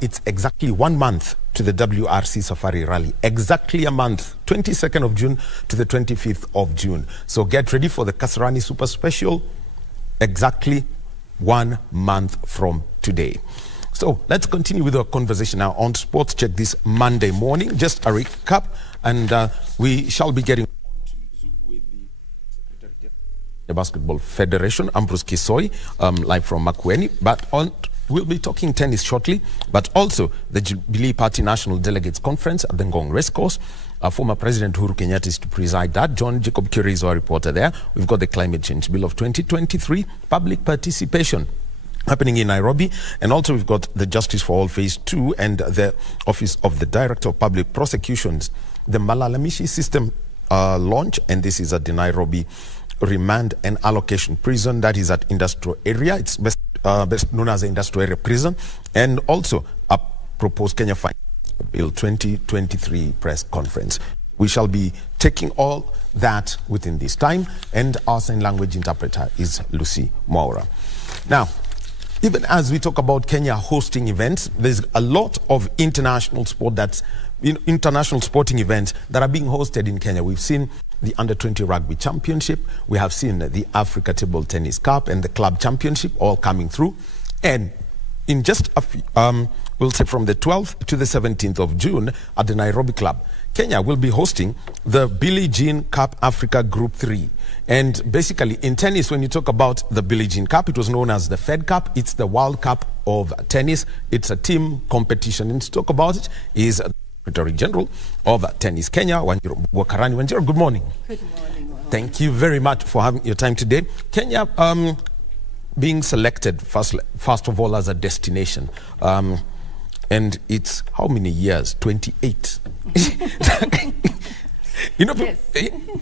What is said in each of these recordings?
it's exactly 1 month to the WRC Safari Rally. Exactly a month, 22nd of June to the 25th of June. So get ready for the Kasarani Super Special. Exactly 1 month from today. So let's continue with our conversation now on Sports Check this Monday morning. Just a recap, and we shall be getting on to Zoom with the Secretary General of the Basketball Federation, Ambrose Kisoi, live from Makueni. But we'll be talking tennis shortly, but also the Billie Party National Delegates Conference at the Ngong Racecourse. Former President Uhuru Kenyatta is to preside that. John Jacob Curie is our reporter there. We've got the Climate Change Bill of 2023, public participation happening in Nairobi, and also we've got the Justice for All Phase 2 and the Office of the Director of Public Prosecutions. The Malalamishi system launch, and this is at the Nairobi Remand and Allocation Prison, that is at Industrial Area. It's best known as the Industrial Area Prison, and also a proposed Kenya Finance Bill 2023 press conference. We shall be taking all that within this time, and our sign language interpreter is Lucy Maura. Now, even as we talk about Kenya hosting events, there's a lot of international sporting events that are being hosted in Kenya. We've seen the Under-20 Rugby Championship, we have seen the Africa Table Tennis Cup and the Club Championship all coming through. And in just a few, we'll say from the 12th to the 17th of June at the Nairobi Club, Kenya will be hosting the Billie Jean Cup Africa Group 3. And basically in tennis, when you talk about the Billie Jean Cup, it was known as the Fed Cup. It's the World Cup of tennis. It's a team competition. And to talk about it is the Secretary General of Tennis Kenya, Wanjiru Wakarani. Wanjiru, good morning. Good morning. Thank you very much for having your time today. Kenya being selected first of all as a destination. And it's how many years? 28. You know, yes.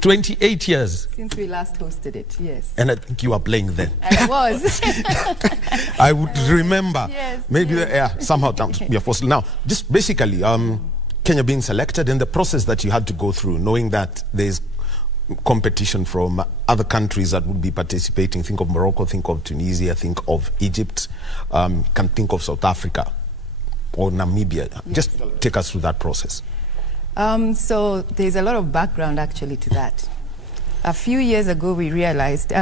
28 years. Since we last hosted it, yes. And I think you were playing then. I was. I would remember. Yes. Maybe yes. Somehow we are forced. Now, just basically, Kenya being selected and the process that you had to go through, knowing that there's competition from other countries that would be participating. Think of Morocco, think of Tunisia, think of Egypt, can think of South Africa or Namibia. Yes. Just take us through that process. So there's a lot of background actually to that. A few years ago we realized,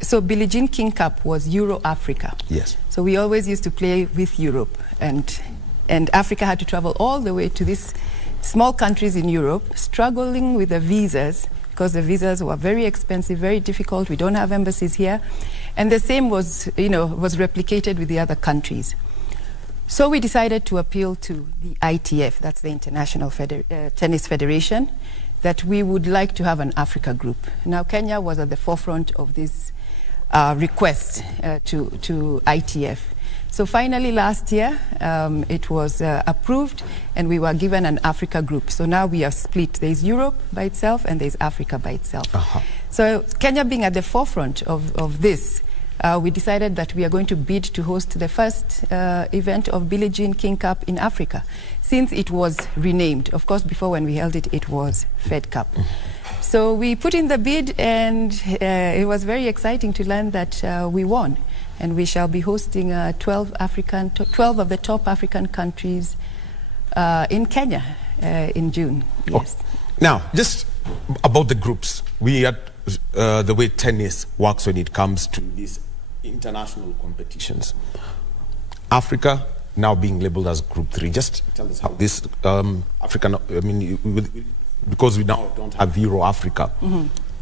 so Billie Jean King Cup was Euro-Africa. Yes. So we always used to play with Europe, and Africa had to travel all the way to these small countries in Europe, struggling with the visas, because the visas were very expensive, very difficult. We don't have embassies here. And the same was, was replicated with the other countries. So we decided to appeal to the ITF, that's the International Tennis Federation, that we would like to have an Africa group. Now Kenya was at the forefront of this request to ITF. So finally last year it was approved and we were given an Africa group. So now we are split. There's Europe by itself and there's Africa by itself. So Kenya being at the forefront of this, we decided that we are going to bid to host the first event of Billie Jean King Cup in Africa, since it was renamed. Of course, before when we held it, it was Fed Cup. So we put in the bid, and it was very exciting to learn that we won. And we shall be hosting 12 of the top African countries in Kenya in June. Yes. Oh. Now, just about the groups, we had the way tennis works when it comes to these international competitions. Africa now being labeled as Group 3. Just tell us how this African, because we now don't have Euro-Africa.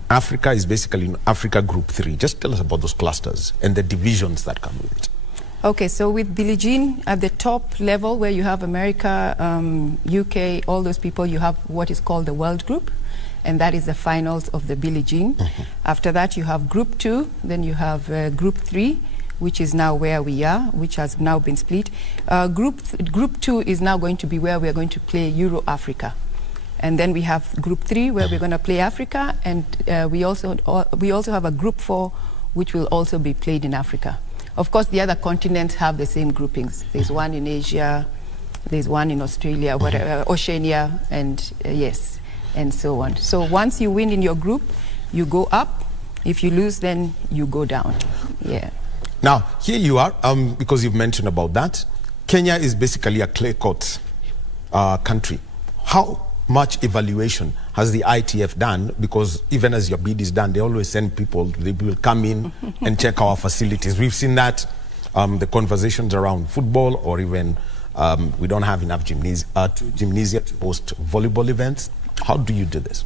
Africa is basically in Africa Group 3. Just tell us about those clusters and the divisions that come with it. Okay, so with Billie Jean at the top level, where you have America, UK, all those people, you have what is called the World Group, and that is the finals of the Billie Jean. After that, you have Group 2, then you have Group 3, which is now where we are, which has now been split. Group 2 is now going to be where we are going to play Euro-Africa. And then we have Group 3, where we're going to play Africa, and we also have a Group 4, which will also be played in Africa. Of course, the other continents have the same groupings. There's one in Asia, there's one in Australia, whatever, Oceania, and yes, and so on. So once you win in your group, you go up. If you lose, then you go down. Yeah. Now, here you are, because you've mentioned about that. Kenya is basically a clay court country. How much evaluation has the ITF done? Because even as your bid is done, they always send people, they will come in and check our facilities. We've seen that, the conversations around football, or even we don't have enough gymnasia to host volleyball events. How do you do this?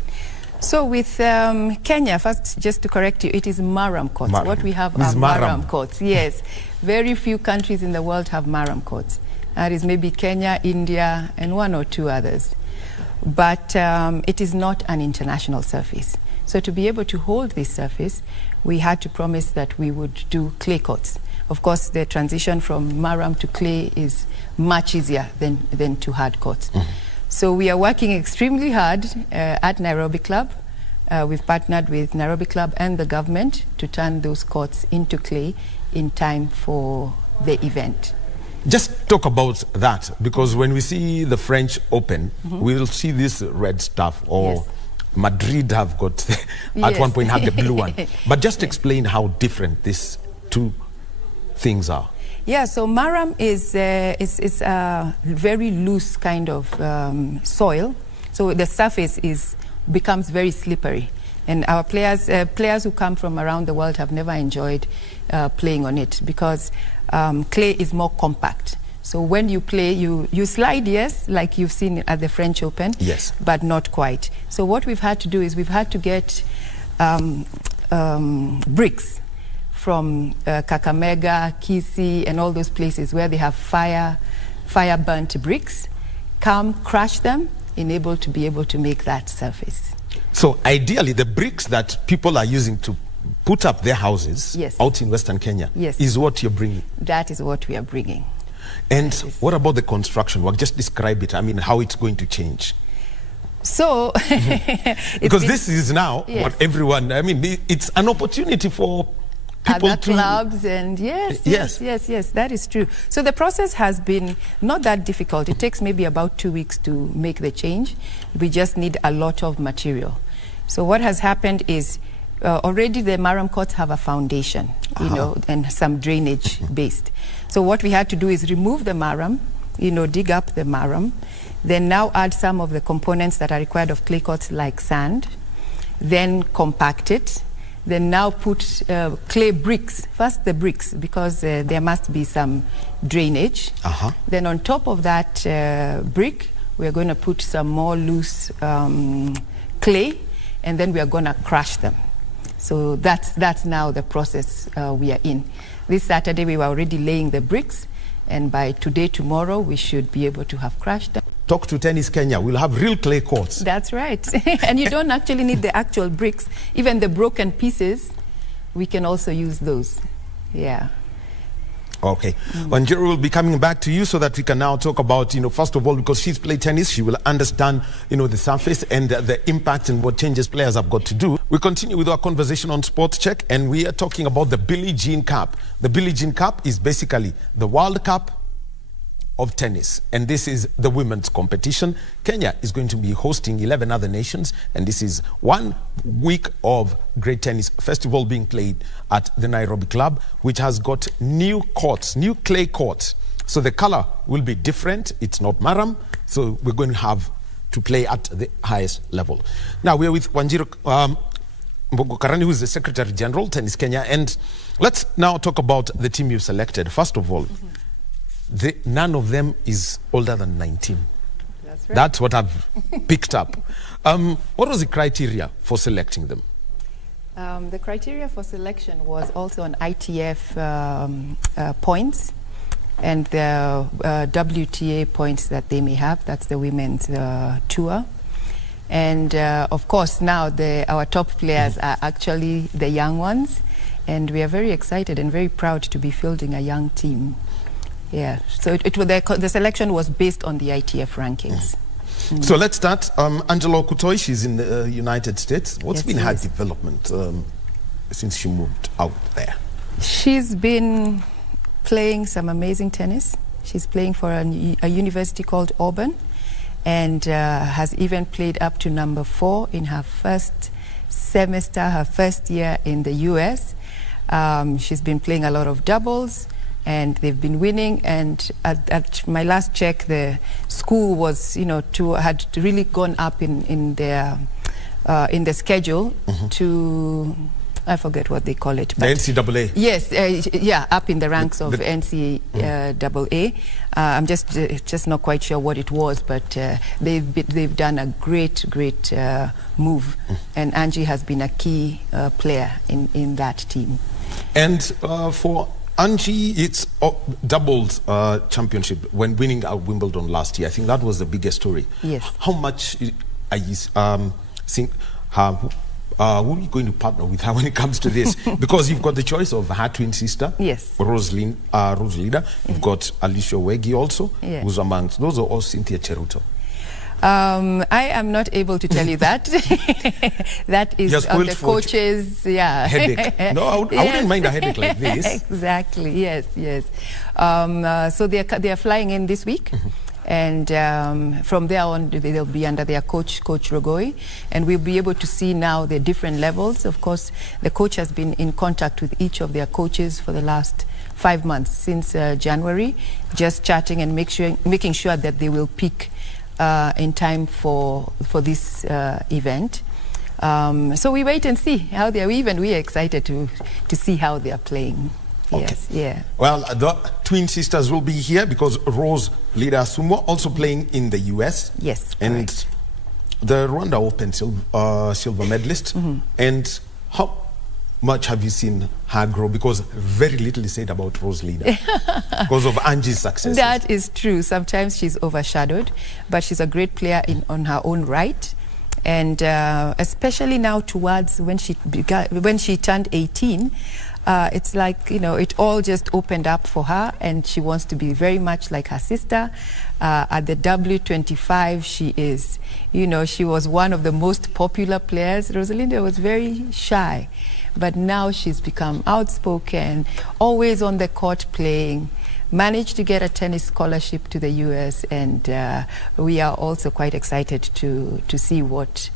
So with Kenya, first, just to correct you, it is Maram courts. What we have are Maram courts. Yes, very few countries in the world have Maram courts. That is maybe Kenya, India, and one or two others. But it is not an international surface. So to be able to hold this surface, we had to promise that we would do clay courts. Of course, the transition from Maram to clay is much easier than to hard courts. So we are working extremely hard at Nairobi Club. We've partnered with Nairobi Club and the government to turn those courts into clay in time for the event. Just talk about that, because when we see the French Open, we'll see this red stuff, or Madrid have got, at one point had the blue one. But just explain how different these two things are. Yeah, so Maram is a very loose kind of soil. So the surface becomes very slippery. And our players who come from around the world have never enjoyed playing on it, because clay is more compact. So when you play, you slide, yes, like you've seen at the French Open, yes, but not quite. So what we've had to do is we've had to get bricks from Kakamega, Kisii, and all those places where they have fire-burnt bricks, come crush them, enable to be able to make that surface. So ideally, the bricks that people are using to put up their houses out in Western Kenya is what you're bringing? That is what we are bringing. And what about the construction work? Just describe it. I mean, how it's going to change. So, because this is now what everyone, I mean, it's an opportunity for people other clubs, and yes, that is true. So the process has been not that difficult. It takes maybe about 2 weeks to make the change. We just need a lot of material. So what has happened is already the Maram courts have a foundation, you know, and some drainage based. So what we had to do is remove the Maram, you know, dig up the Maram, then now add some of the components that are required of clay courts like sand, then compact it, then now put clay bricks, first the bricks, because there must be some drainage. Then on top of that brick, we're going to put some more loose clay, and then we are going to crush them. So that's now the process we are in. This Saturday we were already laying the bricks, and by today, tomorrow, we should be able to have crushed them. Talk to Tennis Kenya. We'll have real clay courts. That's right. And you don't actually need the actual bricks. Even the broken pieces, we can also use those. Yeah. Okay. Wanjiru will be coming back to you so that we can now talk about, you know, first of all, because she's played tennis, she will understand, you know, the surface and the impact and what changes players have got to do. We continue with our conversation on Sports Check, and we are talking about the Billie Jean Cup. The Billie Jean Cup is basically the World Cup of tennis, and this is the women's competition. Kenya is going to be hosting 11 other nations, and this is 1 week of great tennis festival being played at the Nairobi Club, which has got new courts, new clay courts. So the color will be different. It's not Maram, so we're going to have to play at the highest level. Now we're with Wanjiru Mbogokarani, who is the Secretary General, Tennis Kenya, and let's now talk about the team you've selected. First of all, none of them is older than 19. That's right. That's what I've picked up. What was the criteria for selecting them? The criteria for selection was also on ITF points and the WTA points that they may have. That's the women's tour. And of course, now our top players are actually the young ones. And we are very excited and very proud to be fielding a young team. Yeah, so the selection was based on the ITF rankings. So let's start. Angela Okutoi, she's in the United States. What's been her development since she moved out there? She's been playing some amazing tennis. She's playing for a university called Auburn, and has even played up to number 4 in her first semester, her first year in the US. She's been playing a lot of doubles. and they've been winning. And at my last check, the school was, had really gone up in their schedule to, I forget what they call it. The NCAA. Yes, up in the ranks of NCAA. I'm just not quite sure what it was, but they've done a great move, and Angie has been a key player in that team. And for Angie, it's doubled championship when winning at Wimbledon last year. I think that was the biggest story. Yes. How much are you who are you going to partner with her when it comes to this? Because you've got the choice of her twin sister, yes, Rosalida. You've got Alicia Wegi also, yes, who's amongst those are all Cynthia Cheruto. I am not able to tell you that. That is the coaches, headache. No, I wouldn't mind a headache like this. Exactly. Yes. So they are flying in this week. And from there on, they'll be under their coach Rogoi, and we'll be able to see now the different levels. Of course, the coach has been in contact with each of their coaches for the last 5 months, since January, just chatting and making sure that they will peak in time for this event. So we wait and see how they are. We're excited to see how they are playing. Yes, okay. Yeah. Well, the twin sisters will be here because Rosalida Sumo also playing in the US. Yes, and correct. The Rwanda Open silver medalist. And how much have you seen her grow? Because very little is said about Rosalida because of Angie's success. That is true. Sometimes she's overshadowed, but she's a great player on her own right. And especially now towards when she turned 18, it's like, it all just opened up for her, and she wants to be very much like her sister. At the W25, she is, she was one of the most popular players. Rosalinda was very shy, but now she's become outspoken, always on the court playing, managed to get a tennis scholarship to the US, and we are also quite excited to see what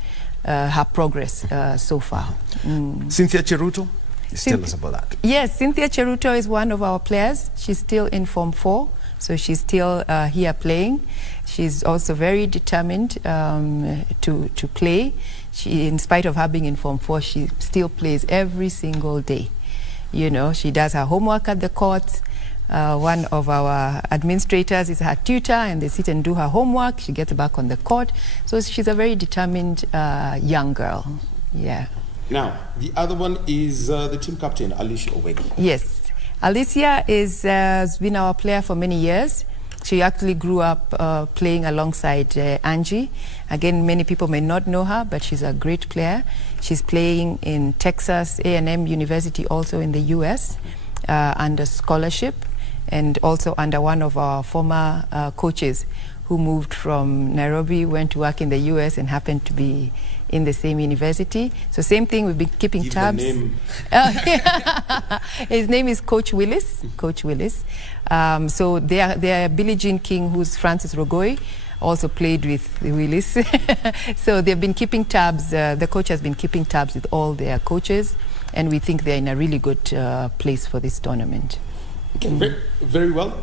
her progress so far. Cynthia Cheruto? Tell us about that. Yes, Cynthia Cheruto is one of our players. She's still in Form 4, so she's still here playing. She's also very determined to play. She, in spite of her being in Form 4, she still plays every single day. She does her homework at the courts. One of our administrators is her tutor, and they sit and do her homework. She gets back on the court. So she's a very determined young girl. Yeah. Now, the other one is the team captain, Alicia Owegi. Yes. Alicia has been our player for many years. She actually grew up playing alongside Angie. Again, many people may not know her, but she's a great player. She's playing in Texas A&M University, also in the US, under scholarship, and also under one of our former coaches who moved from Nairobi, went to work in the US, and happened to be in the same university. So same thing, we've been keeping tabs. The name. His name is Coach Willis. Coach Willis. So they are Billie Jean King, who's Francis Rogoi, also played with Willis. So they've been keeping tabs. The coach has been keeping tabs with all their coaches, and we think they're in a really good place for this tournament. Okay, very well.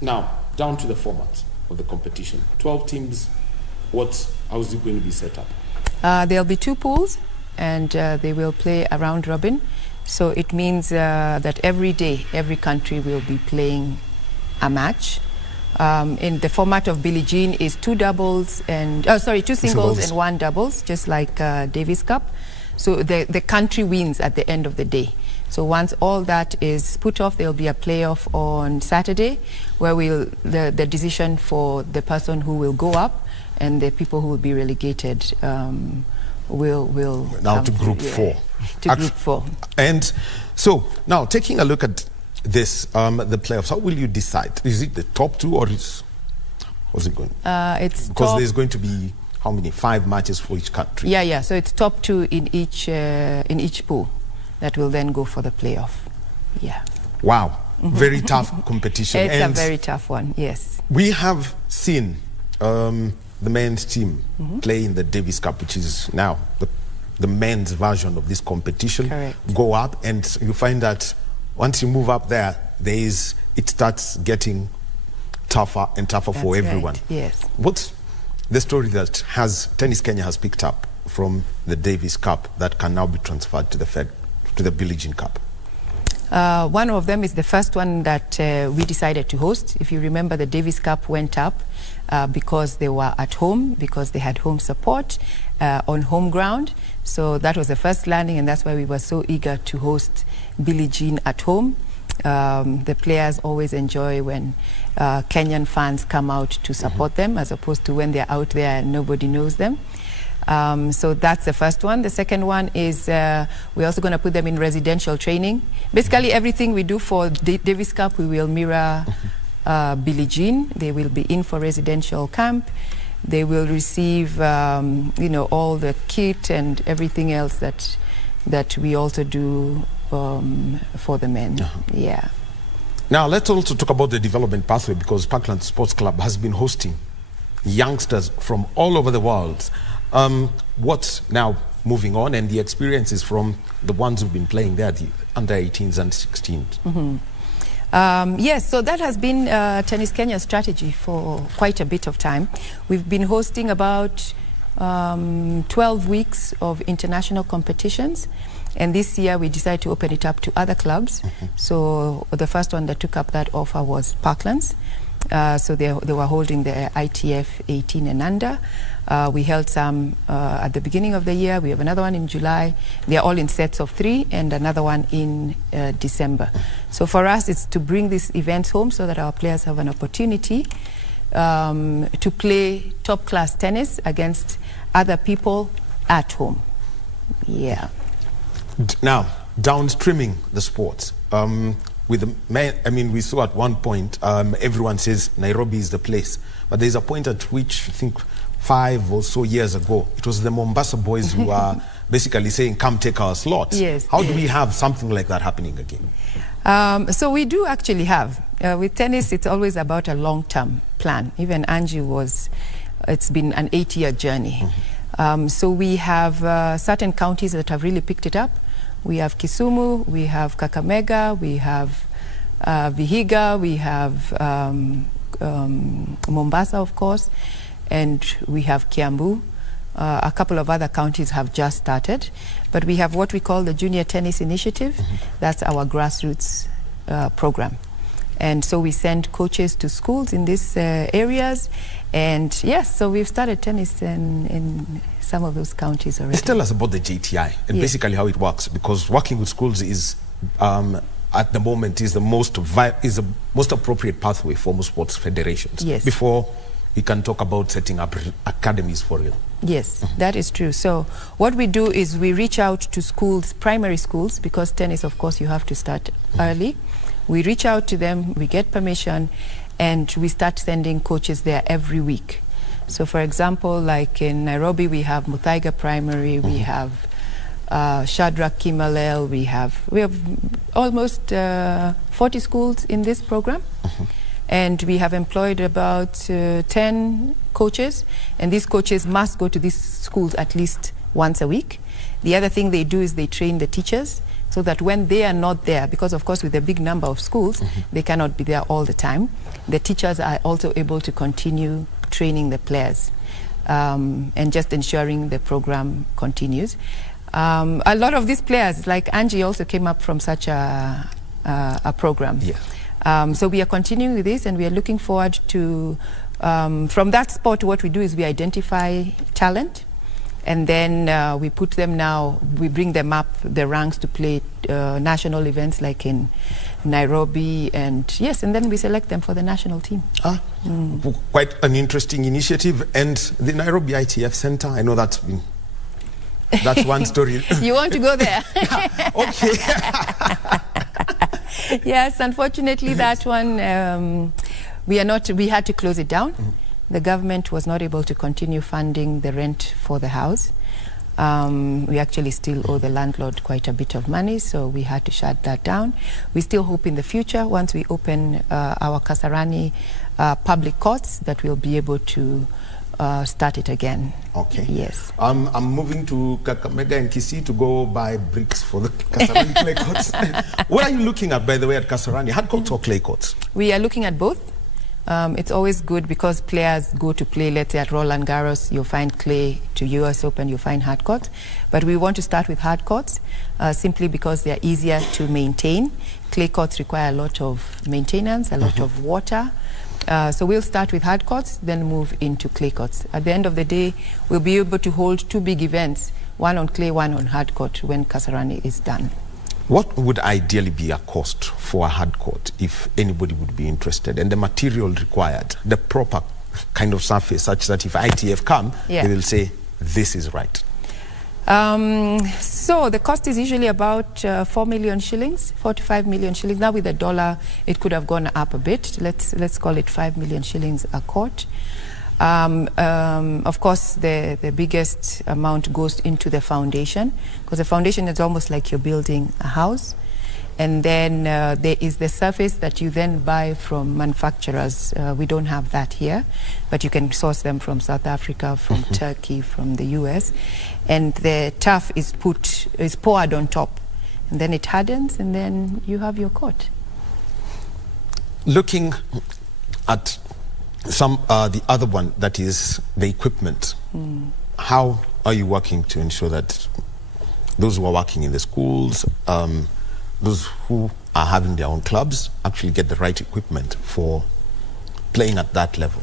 Now, down to the format of the competition. 12 teams. How is it going to be set up? There'll be 2 pools, and they will play a round robin. So it means that every day, every country will be playing a match. In the format of Billie Jean is 2 singles and 1 doubles, just like Davis Cup. So the country wins at the end of the day. So once all that is put off, there'll be a playoff on Saturday, where the decision for the person who will go up and the people who will be relegated will now to Group 4. To Group 4. And so now taking a look at this, the playoffs, how will you decide? Is it the top 2, or how's it going? It's because there's going to be how many? 5 matches for each country. Yeah. So it's top 2 in each pool that will then go for the playoff. Yeah. Wow. Very tough competition. It's a very tough one. Yes. We have seen the men's team play in the Davis Cup, which is now the men's version of this competition. Correct. Go up, and you find that once you move up there, it starts getting tougher and tougher for everyone. Right. Yes. What's the story that Tennis Kenya has picked up from the Davis Cup that can now be transferred to the Billie Jean Cup? One of them is the first one that we decided to host. If you remember, the Davis Cup went up because they were at home, because they had home support on home ground. So that was the first learning, and that's why we were so eager to host Billie Jean at home. The players always enjoy when Kenyan fans come out to support them, as opposed to when they're out there and nobody knows them. So that's the first one. The second one is we're also going to put them in residential training. Basically, everything we do for Davis Cup, we will mirror Billie Jean. They will be in for residential camp. They will receive, all the kit and everything else that we also do for the men. Yeah. Now, let's also talk about the development pathway, because Parkland Sports Club has been hosting youngsters from all over the world. What's now moving on, and the experiences from the ones who've been playing there, the under 18s and 16s? Yes, so that has been Tennis Kenya's strategy for quite a bit of time. We've been hosting about 12 weeks of international competitions, and this year we decided to open it up to other clubs. So the first one that took up that offer was Parklands. So they were holding the ITF 18 and under. We held some at the beginning of the year. We have another one in July. They are all in sets of 3, and another one in December. So for us, it's to bring these events home so that our players have an opportunity to play top-class tennis against other people at home. Yeah. Now, downstreaming the sports. With the men, we saw at one point, everyone says Nairobi is the place. But there's a point at which, I think 5 or so years ago, it was the Mombasa boys who are basically saying, come take our slots. Yes. How do we have something like that happening again? So we do actually have. With tennis, it's always about a long-term plan. Even Angie it's been an 8-year journey. So we have certain counties that have really picked it up. We have Kisumu, we have Kakamega, we have Vihiga, we have Mombasa, of course, and we have Kiambu. A couple of other counties have just started, but we have what we call the Junior Tennis Initiative. That's our grassroots program. And so we send coaches to schools in these areas, and yes, so we've started tennis in some of those counties already. Just tell us about the JTI and basically how it works, because working with schools is at the moment is the most appropriate pathway for most sports federations. Yes. Before we can talk about setting up academies for real. Yes, that is true. So what we do is we reach out to schools, primary schools, because tennis, of course, you have to start early. We reach out to them, we get permission, and we start sending coaches there every week. So for example, like in Nairobi, we have Muthaiga Primary, we have Shadrach Kimalel, we have almost 40 schools in this program. And we have employed about 10 coaches, and these coaches must go to these schools at least once a week. The other thing they do is they train the teachers, so that when they are not there, because of course with a big number of schools, they cannot be there all the time, the teachers are also able to continue training the players and just ensuring the program continues. A lot of these players, like Angie, also came up from such a program. Yeah. So we are continuing with this, and we are looking forward to, from that spot, what we do is we identify talent, and then we put them we bring them up the ranks to play national events like in Nairobi, and yes, and then we select them for the national team. Quite an interesting initiative. And the Nairobi ITF Center, I know that's one story. You want to go there? Okay. Yes, unfortunately that one, we had to close it down. The government was not able to continue funding the rent for the house. We actually still owe the landlord quite a bit of money, so we had to shut that down. We still hope in the future, once we open our Kasarani public courts, that we'll be able to start it again. Okay. Yes. I'm moving to Kakamega and Kisii to go buy bricks for the Kasarani clay courts. What are you looking at, by the way, at Kasarani? Hard courts or clay courts? We are looking at both. It's always good because players go to play, let's say at Roland Garros, you'll find clay, to US Open, you'll find hard courts. But we want to start with hard courts simply because they're easier to maintain. Clay courts require a lot of maintenance, a lot of water. So we'll start with hard courts, then move into clay courts. At the end of the day, we'll be able to hold 2 big events, one on clay, one on hard court, when Kasarani is done. What would ideally be a cost for a hard court if anybody would be interested, and the material required, the proper kind of surface, such that if ITF come, they will say, this is right? So the cost is usually about 4 million shillings, 4 to 5 million shillings. Now with the dollar, it could have gone up a bit. Let's call it 5 million shillings a court. Of course, the biggest amount goes into the foundation, because the foundation is almost like you're building a house. And then there is the surface that you then buy from manufacturers. We don't have that here, but you can source them from South Africa, from Turkey, from the US. And the turf is poured on top. And then it hardens, and then you have your court. Looking at the other one, that is the equipment. How are you working to ensure that those who are working in the schools, those who are having their own clubs, actually get the right equipment for playing at that level?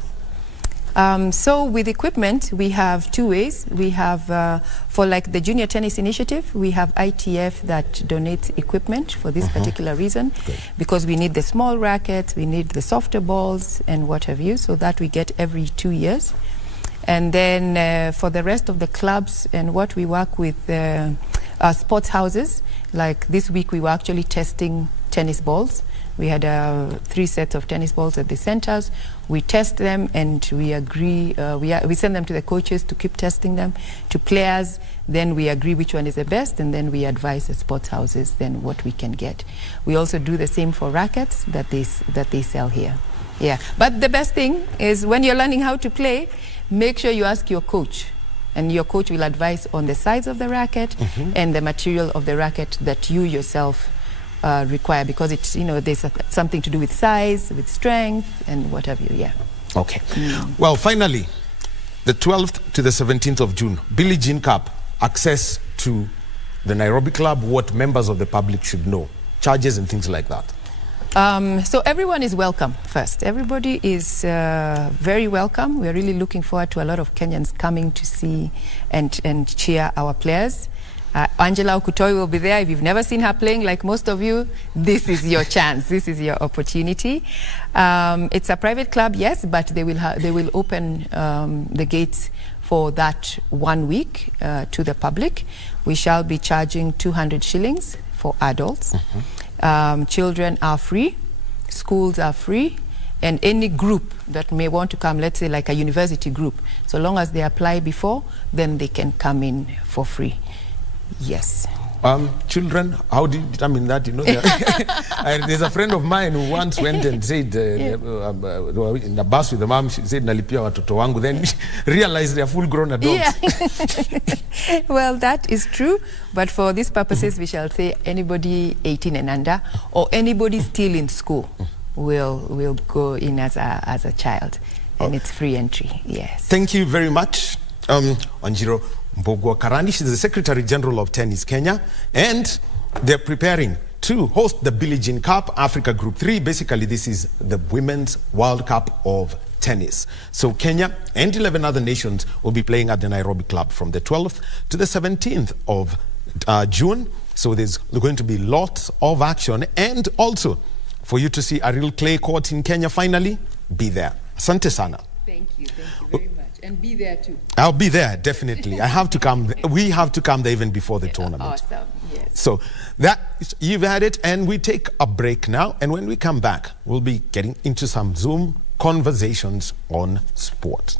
So with equipment, we have 2 ways. We have, for like the Junior Tennis Initiative, we have ITF that donates equipment for this particular reason, because we need the small rackets, we need the softer balls and what have you, so that we get every 2 years. And then for the rest of the clubs and what we work with sports houses, like this week we were actually testing tennis balls. We had 3 sets of tennis balls at the centers. We test them and we agree, we send them to the coaches to keep testing them, to players, then we agree which one is the best, and then we advise the sports houses then what we can get. We also do the same for rackets that they sell here. Yeah, but the best thing is when you're learning how to play, make sure you ask your coach, and your coach will advise on the size of the racket and the material of the racket that you yourself require, because it's, there's something to do with size, with strength, and what have you. Okay. Well, finally, the 12th to the 17th of June, Billie Jean Cup, access to the Nairobi Club, what members of the public should know, charges and things like that. So everyone is welcome first. Everybody is very welcome. We're really looking forward to a lot of Kenyans coming to see and cheer our players. Angela Okutoi will be there. If you've never seen her playing, like most of you, this is your chance. This is your opportunity. It's a private club, yes, but they will open the gates for that 1 week to the public. We shall be charging 200 shillings for adults. Children are free, schools are free, and any group that may want to come, let's say like a university group, so long as they apply before, then they can come in for free. Yes. Children, how do you determine that? There's a friend of mine who once went and said, in a bus with the mom, she said, "Nalipia watoto wangu," then realized they're full-grown adults. Yeah. Well, that is true, but for these purposes, we shall say anybody 18 and under, or anybody still in school will go in as a child, and it's free entry. Yes. Thank you very much, Wanjiru Mbogwa Karani. She's the Secretary General of Tennis Kenya, and they're preparing to host the Billie Jean Cup, Africa Group 3. Basically, this is the Women's World Cup of tennis. So Kenya and 11 other nations will be playing at the Nairobi Club from the 12th to the 17th of June. So there's going to be lots of action, and also for you to see a real clay court in Kenya finally, be there. Asante sana. Thank you very much. And be there too. I'll be there, definitely. I have to come. We have to come there even before the tournament. Awesome, yes. So you've had it, and we take a break now. And when we come back, we'll be getting into some Zoom conversations on sport.